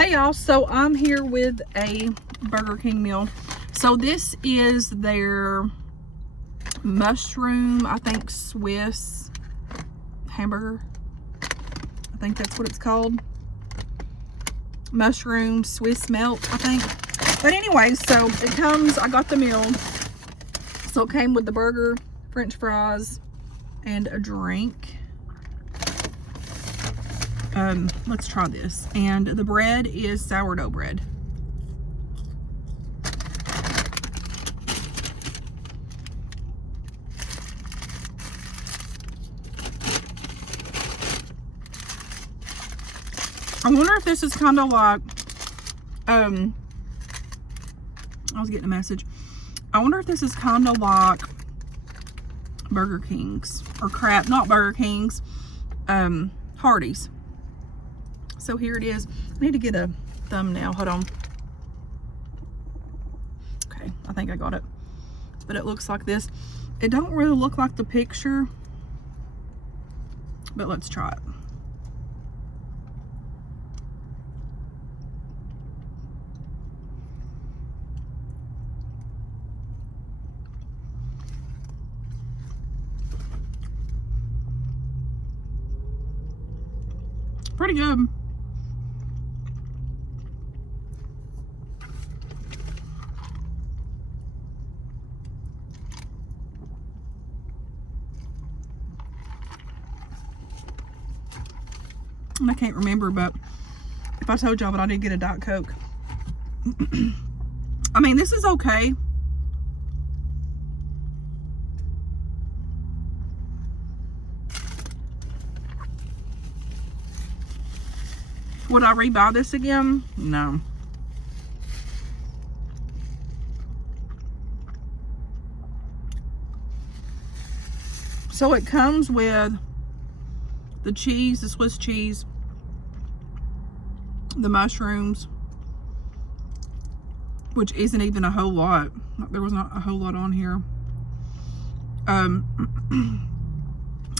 Hey y'all, so I'm here with a Burger King meal. So this is their mushroom, I think Swiss hamburger. I think that's what it's called. Mushroom Swiss melt, I think. But anyway, so it comes, I got the meal. So it came with the burger, French fries, and a drink. Let's try this. And the bread is sourdough bread. I wonder if this is kind of like, I was getting a message. I wonder if this is kind of like Burger King's, or crap, not Burger King's, Hardee's. So here it is. I need to get a thumbnail. Hold on. Okay, I think I got it. But it looks like this. It don't really look like the picture, but let's try it. Pretty good. And I can't remember, but if I told y'all, but I did get a Diet Coke. I mean, this is okay. Would I rebuy this again? No. So it comes with the cheese, the Swiss cheese, the mushrooms, which isn't even a whole lot. There was not a whole lot on here. And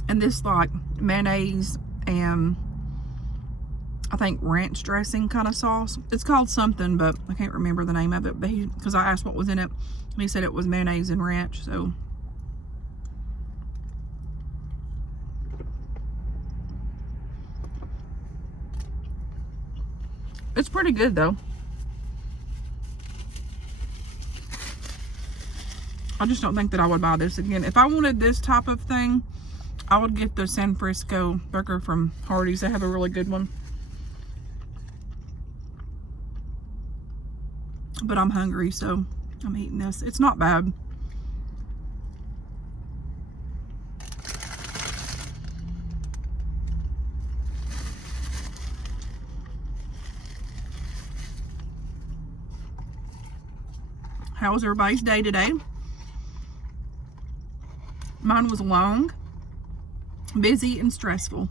this like mayonnaise and I think ranch dressing kind of sauce. It's called something, but I can't remember the name of it. But because I asked what was in it, and he said it was mayonnaise and ranch. So it's pretty good though. I just don't think that I would buy this again. If I wanted this type of thing, I would get the San Francisco burger from Hardee's. They have a really good one. But I'm hungry, so I'm eating this. It's not bad. How was everybody's day today? Mine was long, busy, and stressful.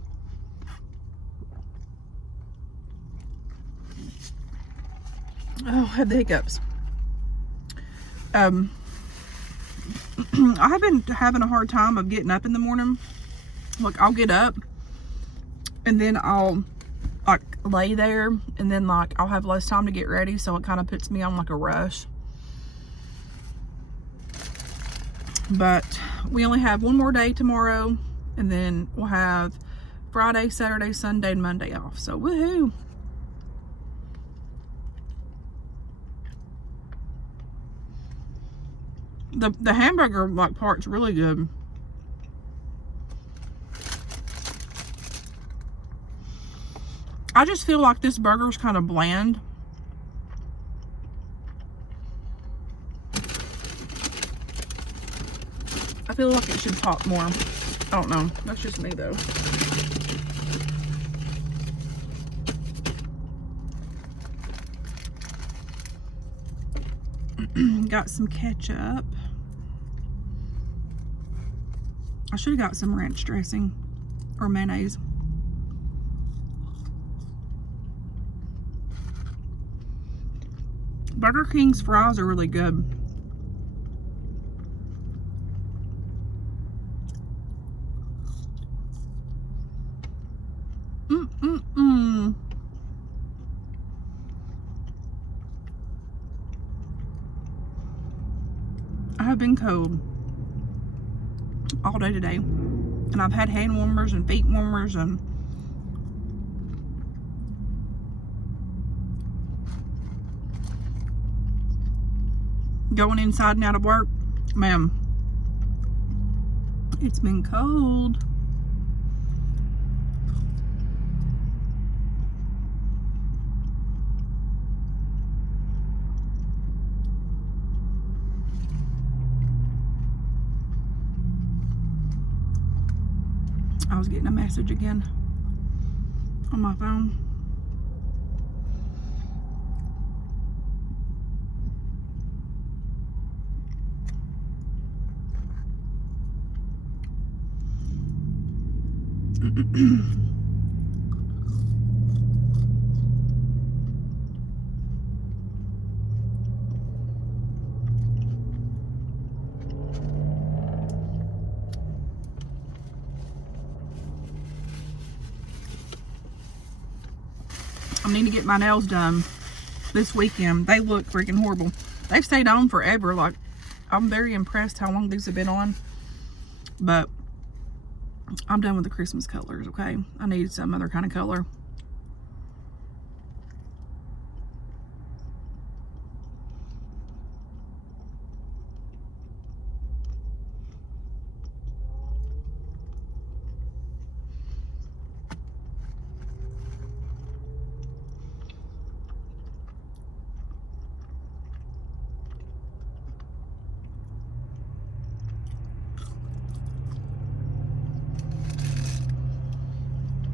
Oh, I had the hiccups. I have been having a hard time of getting up in the morning. Like, I'll get up and then I'll like lay there and then like I'll have less time to get ready, so it kind of puts me on like a rush. But we only have one more day tomorrow, and then we'll have Friday, Saturday, Sunday, and Monday off. So woohoo! The hamburger like part's really good. I just feel like this burger's kind of bland. I feel like it should pop more. I don't know. That's just me though. Got some ketchup. I should have got some ranch dressing or mayonnaise. Burger King's fries are really good. I have been cold all day today. And I've had hand warmers and feet warmers and going inside and out of work. Man, it's been cold. I was getting a message again on my phone. I need to get my nails done this weekend. They look freaking horrible. They've stayed on forever. Like, I'm very impressed how long these have been on. But I'm done with the Christmas colors, okay? I need some other kind of color.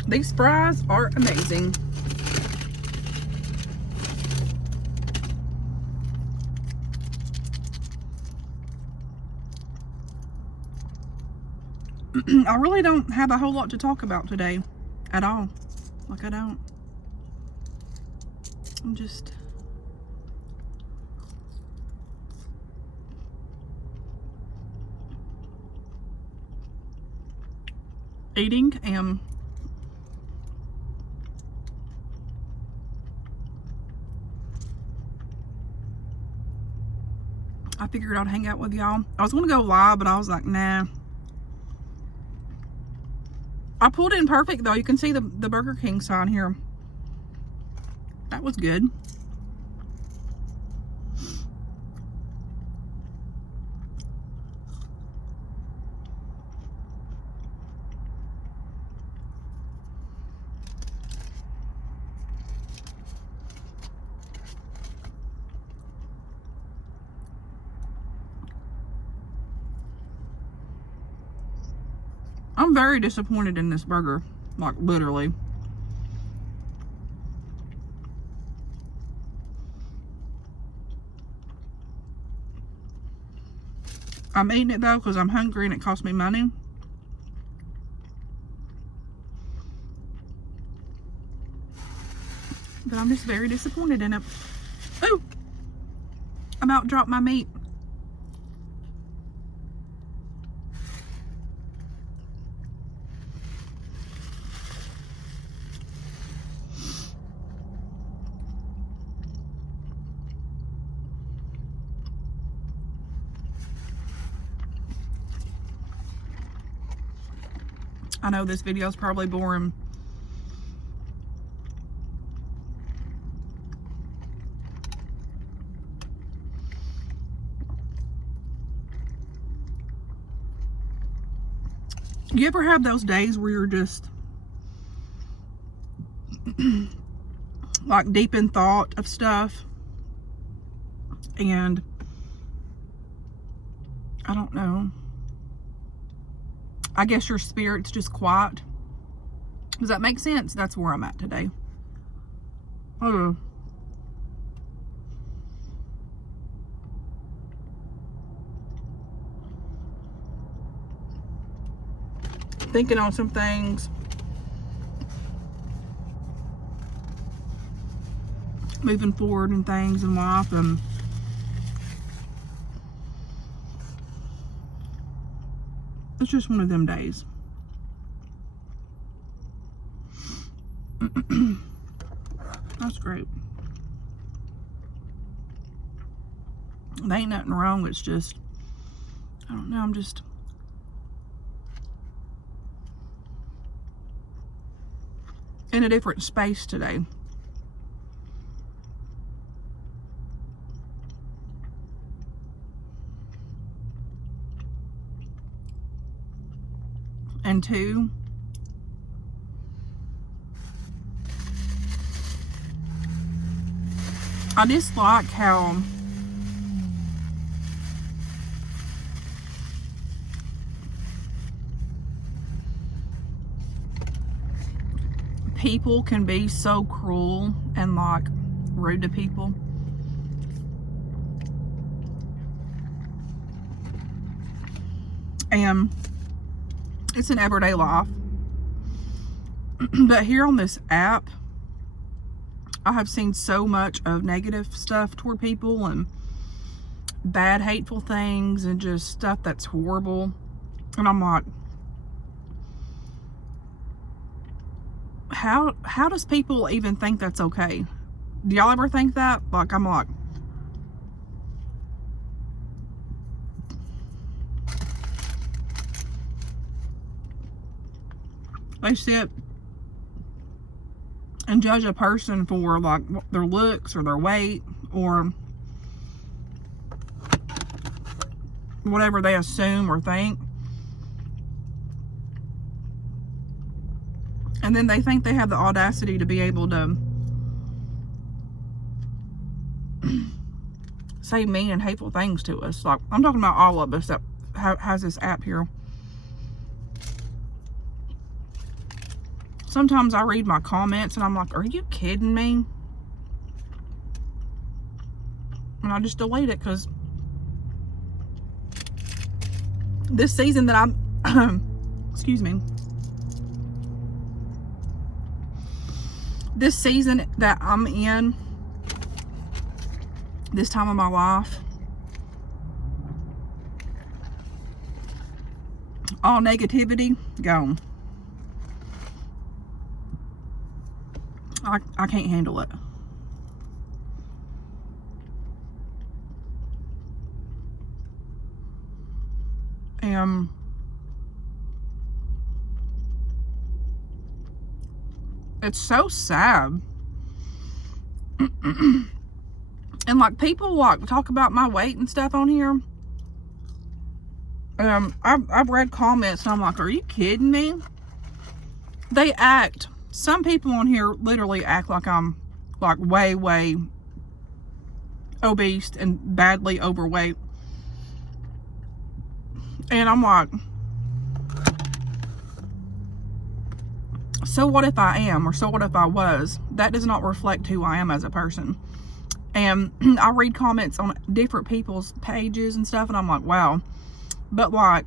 These fries are amazing. I really don't have a whole lot to talk about today at all. Like, I don't. I'm just eating and I figured I'd hang out with y'all. I was gonna go live, but I was like, nah. I pulled in perfect though. You can see the Burger King sign here. That was good. I'm very disappointed in this burger, like literally. I'm eating it though because I'm hungry and it cost me money. But I'm just very disappointed in it. Ooh! I about dropped my meat. I know this video is probably boring. You ever have those days where you're just like deep in thought of stuff and I don't know, I guess your spirit's just quiet? Does that make sense? That's where I'm at today. Oh. Thinking on some things. Moving forward and things in life, and it's just one of them days. That's great. There ain't nothing wrong, it's just I don't know, I'm just... in a different space today. And 2, I just like how people can be so cruel and like rude to people. And it's an everyday life. But here on this app, I have seen so much of negative stuff toward people and bad, hateful things and just stuff that's horrible. And I'm like, how does people even think that's okay? Do y'all ever think that? Like, I'm like, they sit and judge a person for like their looks or their weight or whatever they assume or think. And then they think they have the audacity to be able to say mean and hateful things to us. Like, I'm talking about all of us that has this app here. Sometimes I read my comments and I'm like, are you kidding me? And I just delete it because this season that I'm, excuse me, this season that I'm in, this time of my life, all negativity, gone. I can't handle it. And it's so sad. And like, people like talk about my weight and stuff on here. I've read comments and I'm like, are you kidding me? They act, some people on here literally act like I'm like way obese and badly overweight. And I'm like, so what if I am, or so what if I was? That does not reflect who I am as a person. And I read comments on different people's pages and stuff, and I'm like, wow. But like,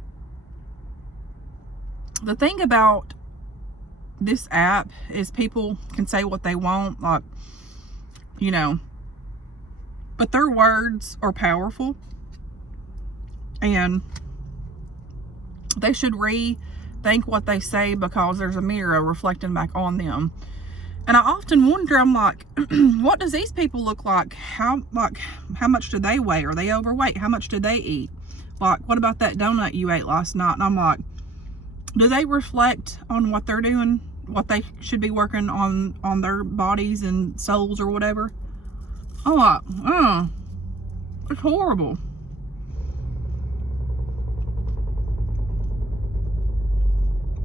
the thing about this app is people can say what they want, like, you know, but their words are powerful, and they should rethink what they say, because there's a mirror reflecting back on them. And I often wonder, I'm like, what does these people look like? How much do they weigh? Are they overweight? How much do they eat? Like, what about that donut you ate last night? And I'm like, do they reflect on what they're doing, what they should be working on their bodies and souls or whatever? I'm like, it's horrible.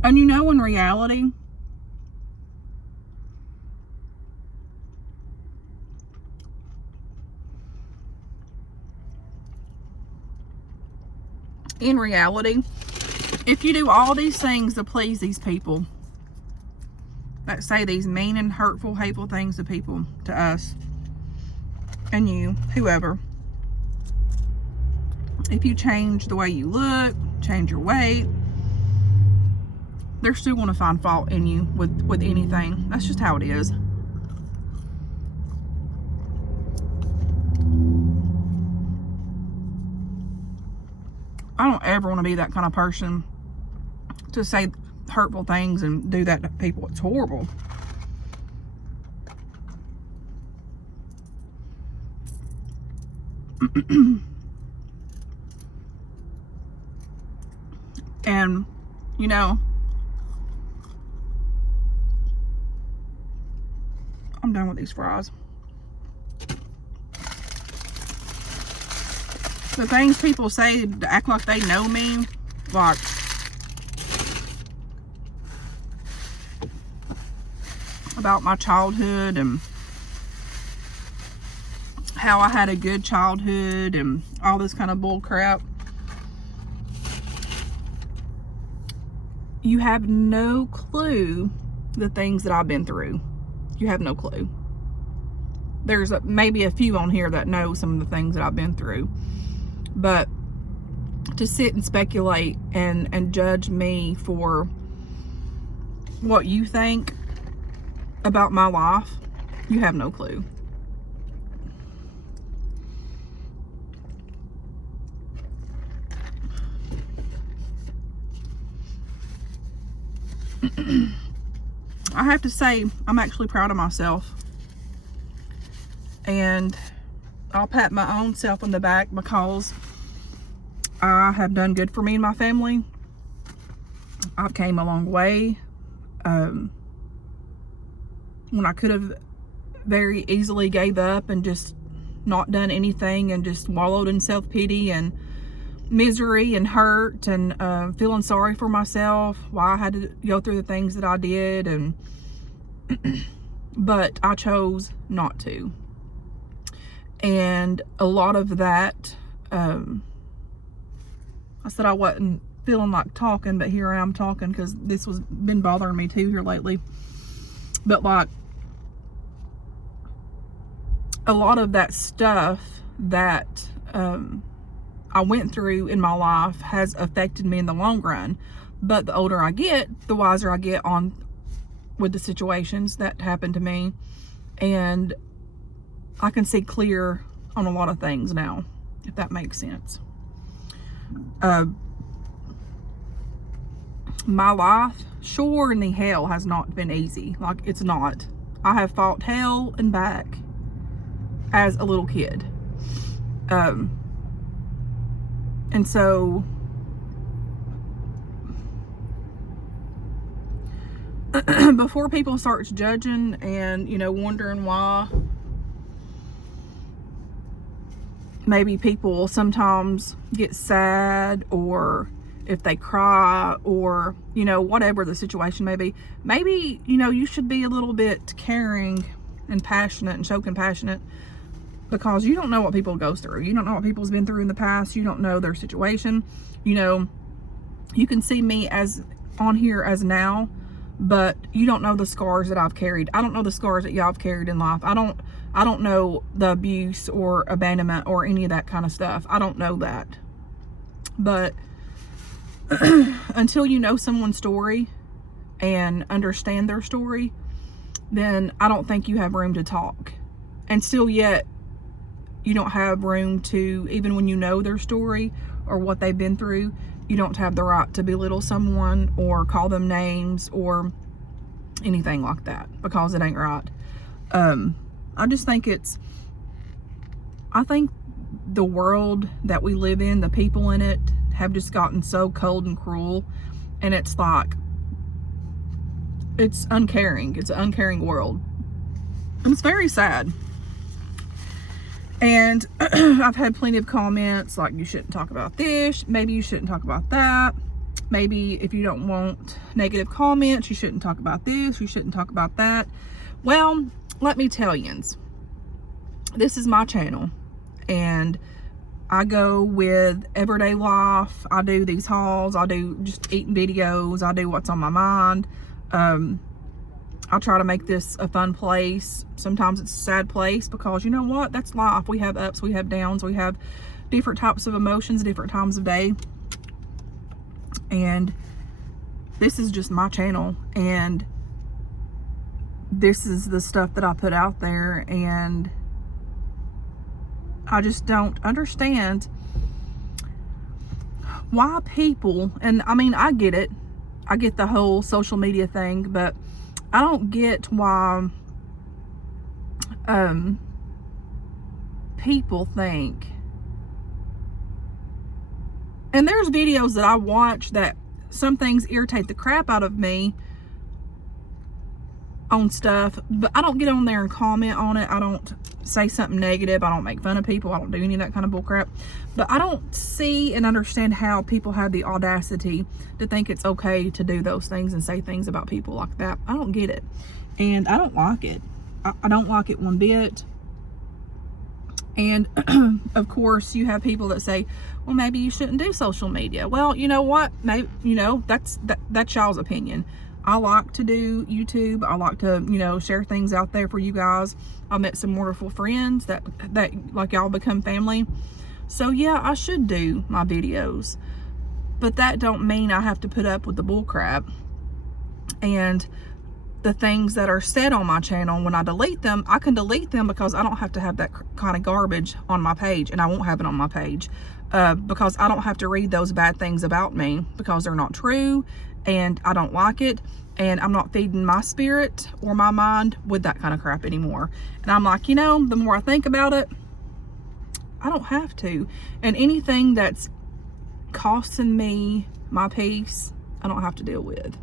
And you know, in reality, if you do all these things to please these people that say these mean and hurtful, hateful things to people, to us, and you, whoever, if you change the way you look, change your weight, they're still going to find fault in you with anything. That's just how it is. I don't ever want to be that kind of person to say hurtful things and do that to people. It's horrible. And, you know, I'm done with these fries. The things people say to act like they know me, like, about my childhood and how I had a good childhood and all this kind of bull crap. You have no clue the things that I've been through. You have no clue. There's maybe a few on here that know some of the things that I've been through. But to sit and speculate and judge me for what you think about my life, you have no clue. I have to say, I'm actually proud of myself. And I'll pat my own self on the back because I have done good for me and my family. I've came a long way. When I could have very easily gave up and just not done anything and just wallowed in self-pity and misery and hurt and feeling sorry for myself, why I had to go through the things that I did, and but I chose not to. And a lot of that, I said I wasn't feeling like talking, but here I am talking because this was been bothering me too here lately. But like, a lot of that stuff that I went through in my life has affected me in the long run. But the older I get, the wiser I get on with the situations that happened to me, and I can see clear on a lot of things now, if that makes sense. My life, sure in the hell, has not been easy. Like, it's not. I have fought hell and back as a little kid. And so before people start judging and, you know, wondering why maybe people sometimes get sad, or if they cry, or, you know, whatever the situation may be, maybe, you know, you should be a little bit caring and passionate and show compassionate, because you don't know what people go through. You don't know what people's been through in the past. You don't know their situation. You know, you can see me as on here as now, but you don't know the scars that I've carried. I don't know the scars that y'all have carried in life. I don't know the abuse or abandonment or any of that kind of stuff. I don't know that. But until you know someone's story and understand their story, then I don't think you have room to talk. And still yet, you don't have room to, even when you know their story or what they've been through, you don't have the right to belittle someone or call them names or anything like that, because it ain't right. I just think I think the world that we live in, the people in it, have just gotten so cold and cruel, and it's like, it's uncaring. It's an uncaring world. And it's very sad. And I've had plenty of comments like, you shouldn't talk about this, maybe you shouldn't talk about that, maybe if you don't want negative comments, you shouldn't talk about this, you shouldn't talk about that. Well, let me tell you, this is my channel, and I go with everyday life. I do these hauls, I do just eating videos, I do what's on my mind. I try to make this a fun place. Sometimes it's a sad place, because you know what? That's life. We have ups, we have downs, we have different types of emotions, different times of day. And this is just my channel, and this is the stuff that I put out there, and I just don't understand why people, and I mean, I get it. I get the whole social media thing, but I don't get why people think, and there's videos that I watch that some things irritate the crap out of me on stuff, but I don't get on there and comment on it. I don't say something negative. I don't make fun of people. I don't do any of that kind of bull crap. But I don't see and understand how people have the audacity to think it's okay to do those things and say things about people like that. I don't get it. And I don't like it. I don't like it one bit. And of course you have people that say, well, maybe you shouldn't do social media. Well, you know what? Maybe, you know, that's y'all's opinion. I like to do YouTube. I like to, you know, share things out there for you guys. I met some wonderful friends that like y'all become family. So yeah, I should do my videos, but that don't mean I have to put up with the bull crap and the things that are said on my channel. When I delete them, I can delete them because I don't have to have that kind of garbage on my page, and I won't have it on my page because I don't have to read those bad things about me because they're not true. And I don't like it, and I'm not feeding my spirit or my mind with that kind of crap anymore. And I'm like, you know, the more I think about it, I don't have to. And anything that's costing me my peace, I don't have to deal with.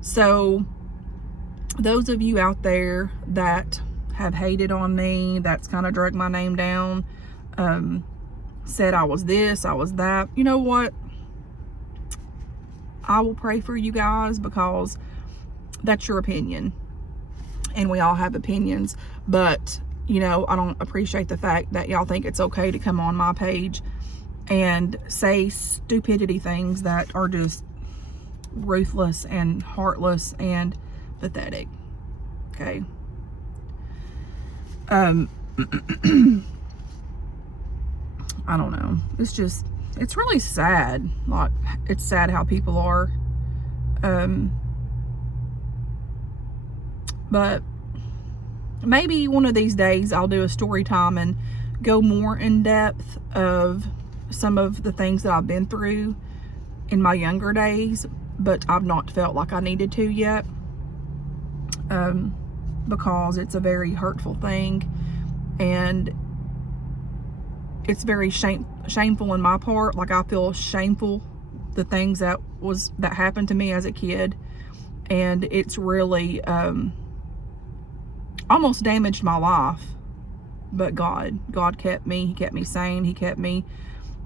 So those of you out there that have hated on me, that's kind of dragged my name down, said I was this, I was that, you know what? I will pray for you guys because that's your opinion, and we all have opinions. But you know, I don't appreciate the fact that y'all think it's okay to come on my page and say stupidity things that are just ruthless and heartless and pathetic. Okay. I don't know. It's really sad. Like, it's sad how people are. But maybe one of these days I'll do a story time and go more in depth of some of the things that I've been through in my younger days, but I've not felt like I needed to yet. Because it's a very hurtful thing, and it's very shameful on my part. Like, I feel shameful the things that happened to me as a kid, and it's really almost damaged my life. But God kept me. He kept me sane. He kept me,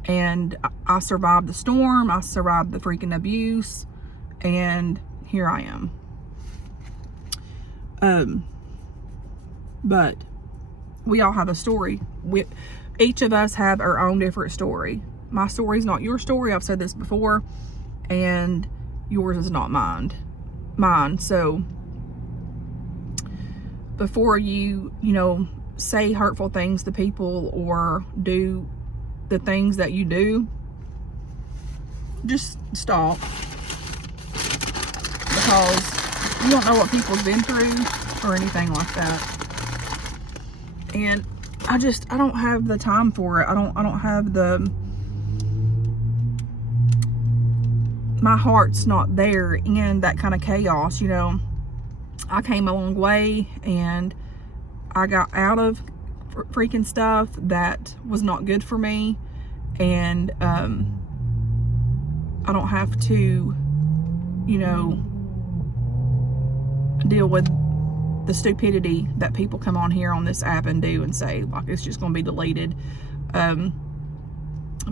and I survived the storm. I survived the freaking abuse, and here I am. But we all have a story. Each of us have our own different story. My story is not your story. I've said this before, and yours is not mine. So before you know, say hurtful things to people or do the things that you do, just stop, because you don't know what people's been through or anything like that. And I don't have the time for it. I don't have my heart's not there in that kind of chaos. You know, I came a long way, and I got out of freaking stuff that was not good for me, and I don't have to, you know, deal with the stupidity that people come on here on this app and do and say, like, it's just going to be deleted,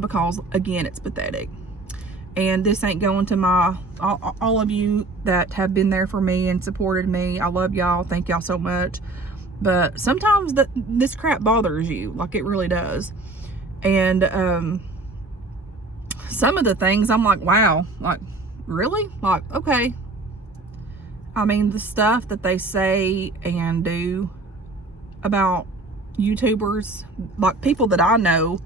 because again, it's pathetic. And this ain't going to all of you that have been there for me and supported me. I love y'all. Thank y'all so much. But sometimes this crap bothers you, like it really does. And some of the things I'm like, wow, like, really? Like, okay. I mean, the stuff that they say and do about YouTubers, like people that I know,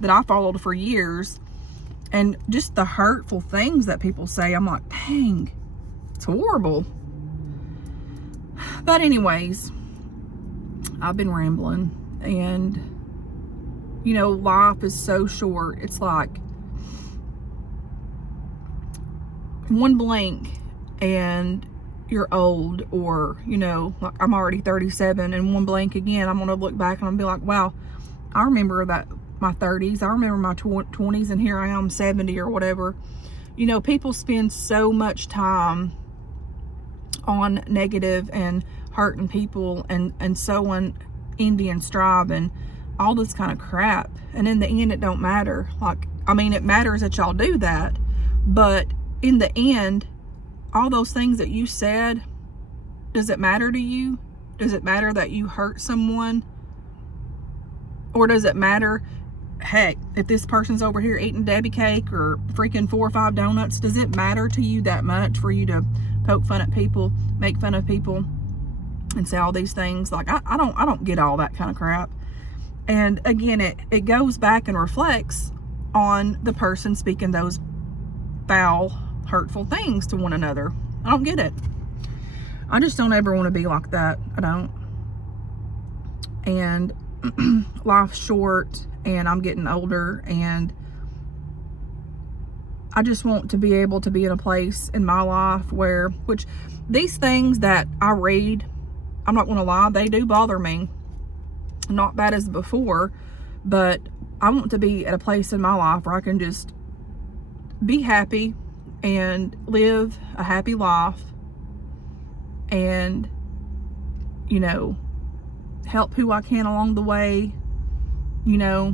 that I followed for years, and just the hurtful things that people say, I'm like, dang, it's horrible. But anyways, I've been rambling, and you know, life is so short. It's like one blink and you're old, or you know, like I'm already 37, and one blink again, I'm gonna look back and I'll be like, wow, I remember that my 30s, I remember my 20s, and here I am 70 or whatever. You know, people spend so much time on negative and hurting people and sowing envy and strife and all this kind of crap, and in the end it don't matter. Like, I mean, it matters that y'all do that, but in the end, all those things that you said, does it matter to you? Does it matter that you hurt someone? Or does it matter, heck, if this person's over here eating Debbie cake or freaking 4 or 5 donuts, does it matter to you that much for you to poke fun at people, make fun of people, and say all these things? Like, I don't get all that kind of crap. And again, it goes back and reflects on the person speaking those foul, hurtful things to one another. I don't get it. I just don't ever want to be like that. I don't. And life's short, and I'm getting older, and I just want to be able to be in a place in my life where, which these things that I read, I'm not going to lie, they do bother me. Not bad as before, but I want to be at a place in my life where I can just be happy and live a happy life and, you know, help who I can along the way, you know,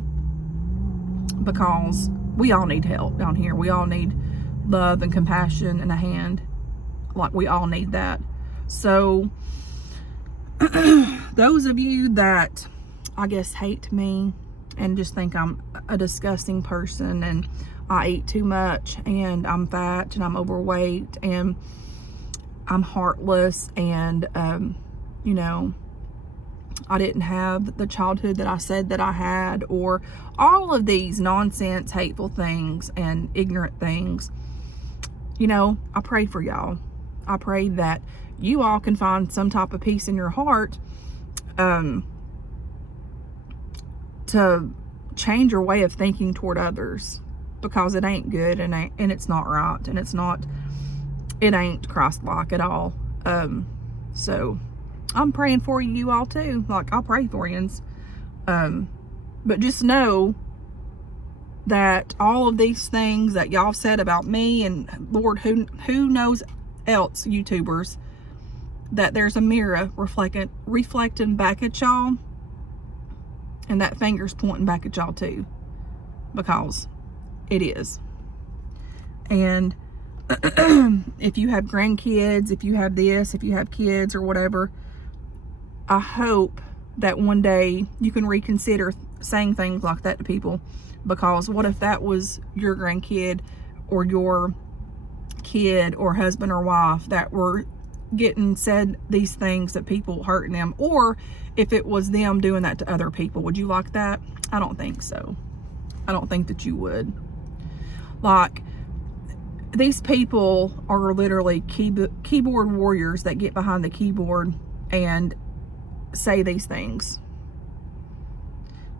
because we all need help down here. We all need love and compassion and a hand. Like, we all need that. So those of you that, I guess, hate me and just think I'm a disgusting person and I eat too much and I'm fat and I'm overweight and I'm heartless and, you know, I didn't have the childhood that I said that I had, or all of these nonsense, hateful things and ignorant things, you know, I pray for y'all. I pray that you all can find some type of peace in your heart, to change your way of thinking toward others, because it ain't good and it's not right, and it ain't Christ-like at all. So I'm praying for you all too. Like, I'll pray for you. But just know that all of these things that y'all said about me, and Lord, who knows else, YouTubers, that there's a mirror reflecting back at y'all, and that finger's pointing back at y'all too, because it is. And if you have grandkids, if you have this, if you have kids or whatever, I hope that one day you can reconsider saying things like that to people, because what if that was your grandkid or your kid or husband or wife that were getting said these things, that people hurting them, or if it was them doing that to other people? Would you like that? I don't think so. I don't think that you would. Like, these people are literally keyboard warriors that get behind the keyboard and say these things,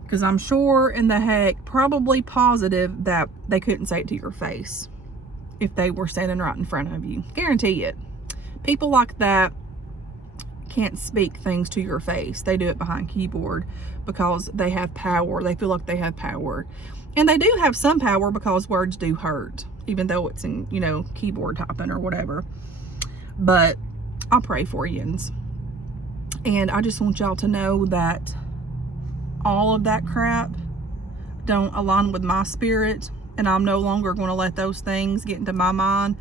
because I'm sure in the heck, probably positive, that they couldn't say it to your face if they were standing right in front of you. Guarantee it. People like that can't speak things to your face. They do it behind keyboard because they have power. They feel like they have power, and they do have some power, because words do hurt, even though it's in, you know, keyboard typing or whatever. But I'll pray for you. And I just want y'all to know that all of that crap don't align with my spirit, and I'm no longer going to let those things get into my mind.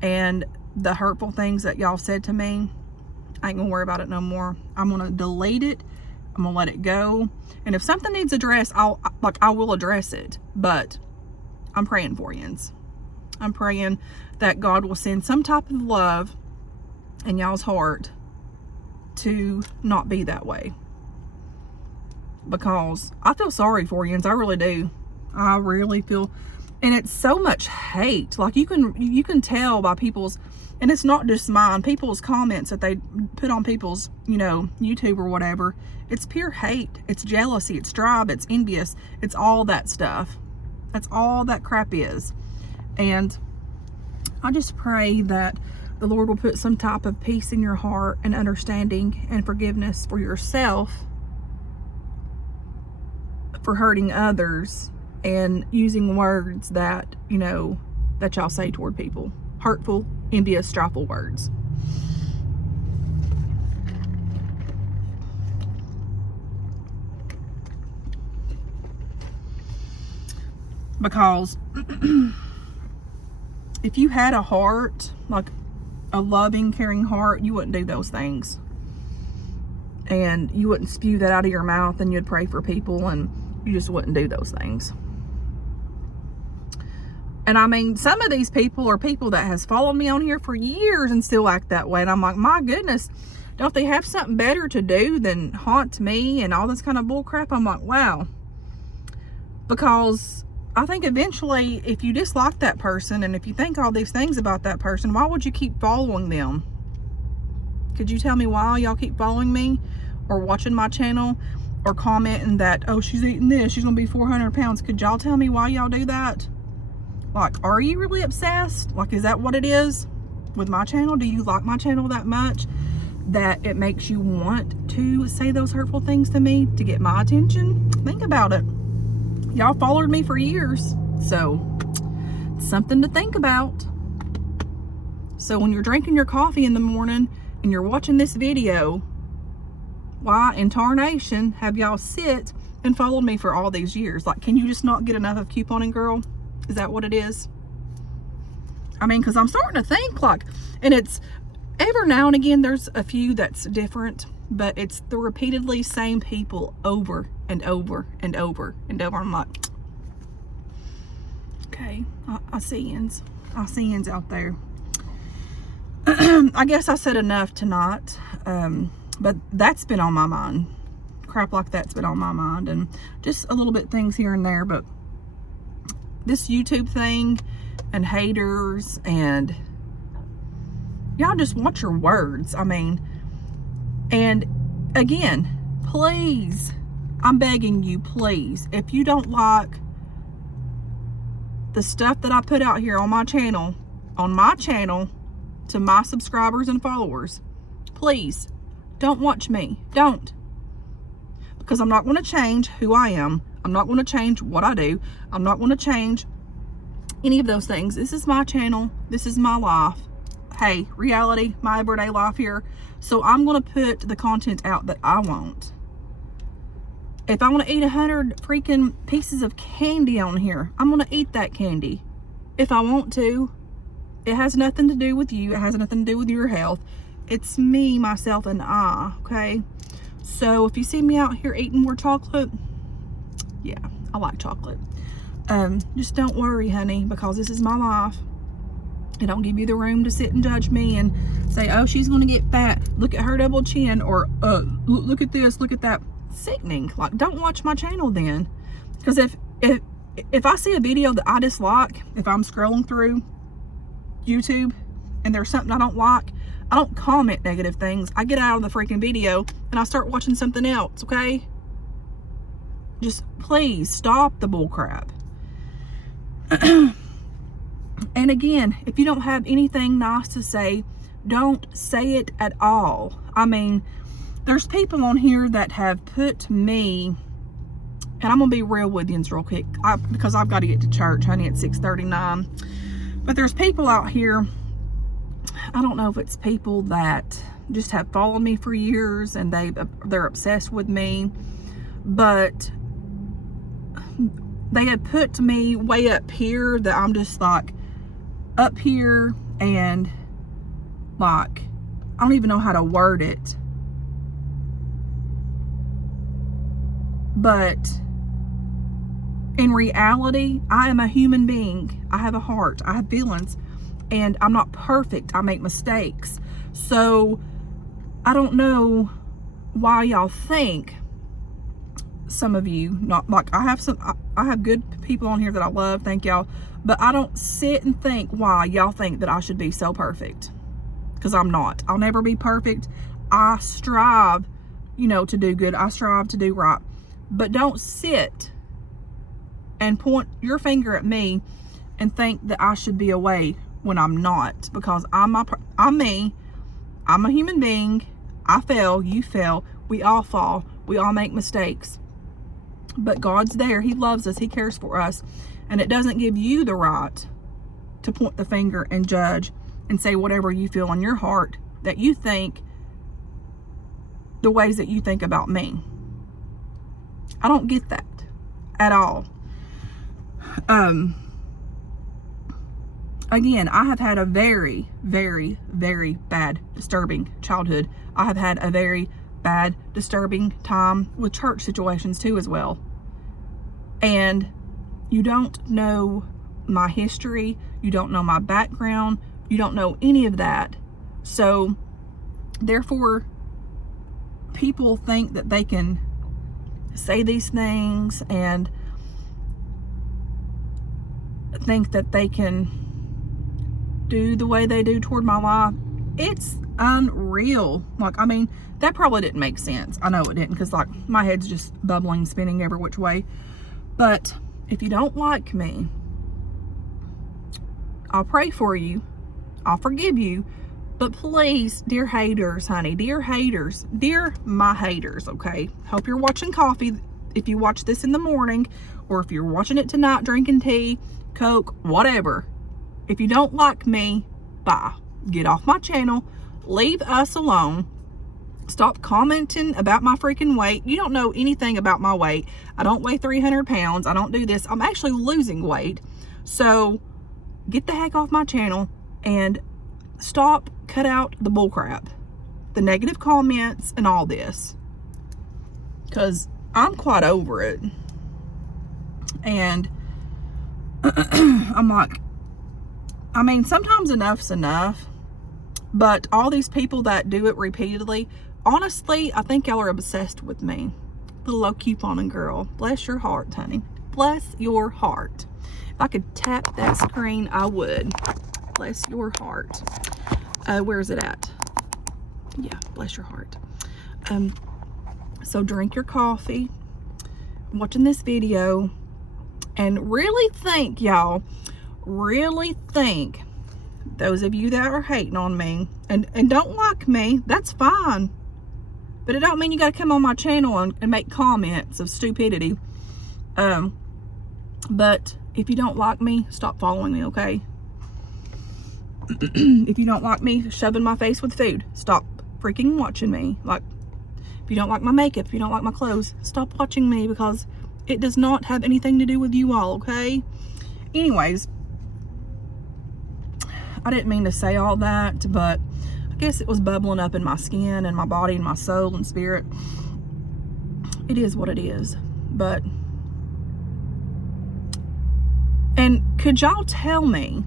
And the hurtful things that y'all said to me, I ain't gonna worry about it no more. I'm gonna delete it. I'm gonna let it go. And if something needs addressed, I will address it. But I'm praying for you. I'm praying that God will send some type of love in y'all's heart to not be that way, because I feel sorry for you. I really do. I really feel, and it's so much hate. Like, you can tell by people's, and it's not just mine, people's comments that they put on people's, you know, YouTube or whatever. It's pure hate. It's jealousy. It's strife. It's envious. It's all that stuff. That's all that crap is. And I just pray that the Lord will put some type of peace in your heart and understanding and forgiveness for yourself for hurting others and using words that, you know, that y'all say toward people. Hurtful, envious, strife-ful words. Because if you had a heart, like a loving, caring heart, you wouldn't do those things. And you wouldn't spew that out of your mouth, and you'd pray for people, and you just wouldn't do those things. And I mean, some of these people are people that has followed me on here for years and still act that way. And I'm like, my goodness, don't they have something better to do than haunt me and all this kind of bull crap? I'm like, wow. Because I think eventually, if you dislike that person and if you think all these things about that person, why would you keep following them? Could you tell me why y'all keep following me or watching my channel or commenting that, oh, she's eating this, she's gonna be 400 pounds? Could y'all tell me why y'all do that? Like, are you really obsessed? Like, is that what it is with my channel? Do you like my channel that much that it makes you want to say those hurtful things to me to get my attention? Think about it. Y'all followed me for years, so something to think about. So when you're drinking your coffee in the morning and you're watching this video, why in tarnation have y'all sit and followed me for all these years? Like, can you just not get enough of couponing, girl? Is that what it is? I mean, because I'm starting to think like, and it's every now and again there's a few that's different, but it's the repeatedly same people over and over and over and over. I'm like, okay, I see ends. I see ends out there. I guess I said enough tonight, but that's been on my mind. Crap like that's been on my mind, and just a little bit things here and there. But this YouTube thing and haters, and y'all just watch your words. I mean, and again, please, I'm begging you, please, if you don't like the stuff that I put out here on my channel, to my subscribers and followers, please don't watch me. Don't. Because I'm not going to change who I am. I'm not going to change what I do. I'm not going to change any of those things. This is my channel. This is my life. Hey, reality, my everyday life here. So I'm going to put the content out that I want. If I want to eat 100 freaking pieces of candy on here, I'm going to eat that candy. If I want to. It has nothing to do with you. It has nothing to do with your health. It's me, myself, and I, okay? So if you see me out here eating more chocolate, yeah, I like chocolate. Just don't worry, honey, because this is my life. I don't give you the room to sit and judge me and say, oh, she's going to get fat. Look at her double chin, or look at this, look at that. Sickening. Like, don't watch my channel then. Because if I see a video that I dislike, if I'm scrolling through YouTube and there's something I don't like, I don't comment negative things. I get out of the freaking video and I start watching something else, okay? Just please stop the bull crap. And again, if you don't have anything nice to say, don't say it at all. I mean, there's people on here that have put me, and I'm gonna be real with you real quick, because I've got to get to church, honey, at 6:39. But there's people out here, I don't know if it's people that just have followed me for years and they're obsessed with me, but they had put me way up here that I'm just like up here, and like, I don't even know how to word it. But in reality, I am a human being. I have a heart. I have feelings. And I'm not perfect. I make mistakes. So I don't know why y'all think, some of you, not like I have good people on here that I love, thank y'all, but I don't sit and think why y'all think that I should be so perfect, because I'm not. I'll never be perfect. I strive, to do good. I strive to do right. But don't sit and point your finger at me and think that I should be away when I'm not, because I'm me. I'm a human being. I fail, you fail, we all fall, we all make mistakes. But God's there. He loves us. He cares for us. And it doesn't give you the right to point the finger and judge and say whatever you feel in your heart that you think, the ways that you think about me. I don't get that at all. Again, I have had a very, very, very bad, disturbing childhood. I have had a very bad, disturbing time with church situations too as well. And you don't know my history. You don't know my background. You don't know any of that. So, therefore, people think that they can say these things and think that they can do the way they do toward my life. It's unreal. Like, I mean, that probably didn't make sense. I know it didn't, because like my head's just bubbling, spinning every which way. But if you don't like me, I'll pray for you. I'll forgive you. But please, dear haters, honey, dear haters, dear my haters, okay? Hope you're watching coffee if you watch this in the morning, or if you're watching it tonight, drinking tea, Coke, whatever. If you don't like me, bye. Get off my channel. Leave us alone. Stop commenting about my freaking weight. You don't know anything about my weight. I don't weigh 300 pounds. I don't do this. I'm actually losing weight. So get the heck off my channel and stop, cut out the bullcrap, the negative comments and all this, because I'm quite over it. And I'm like, I mean, sometimes enough's enough, but all these people that do it repeatedly, honestly, I think y'all are obsessed with me. Little old couponing girl. Bless your heart, honey. Bless your heart. If I could tap that screen, I would. Bless your heart. Where's it at? Yeah, bless your heart. So drink your coffee, watching this video, and really think, y'all, really think, those of you that are hating on me and don't like me, that's fine. But it don't mean you got to come on my channel and make comments of stupidity. But if you don't like me, stop following me, okay? If you don't like me shoving my face with food, stop freaking watching me. Like, if you don't like my makeup, if you don't like my clothes, stop watching me, because it does not have anything to do with you all, okay? Anyways, I didn't mean to say all that, but I guess it was bubbling up in my skin and my body and my soul and spirit. It is what it is. But, and could y'all tell me,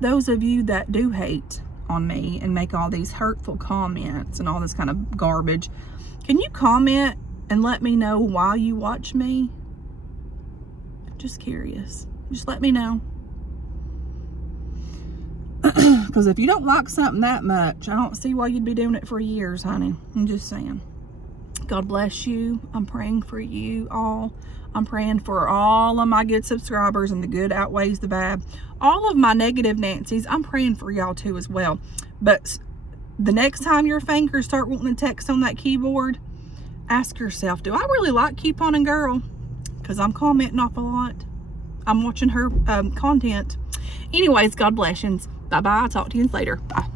those of you that do hate on me and make all these hurtful comments and all this kind of garbage, can you comment and let me know why you watch me? Just curious. Just let me know. Because if you don't like something that much, I don't see why you'd be doing it for years, honey. I'm just saying. God bless you. I'm praying for you all. I'm praying for all of my good subscribers, and the good outweighs the bad. All of my negative Nancy's, I'm praying for y'all too as well. But the next time your fingers start wanting to text on that keyboard, ask yourself, do I really like Couponing Girl? Because I'm commenting off a lot. I'm watching her content. Anyways, God bless you. Bye-bye. I'll talk to you later. Bye.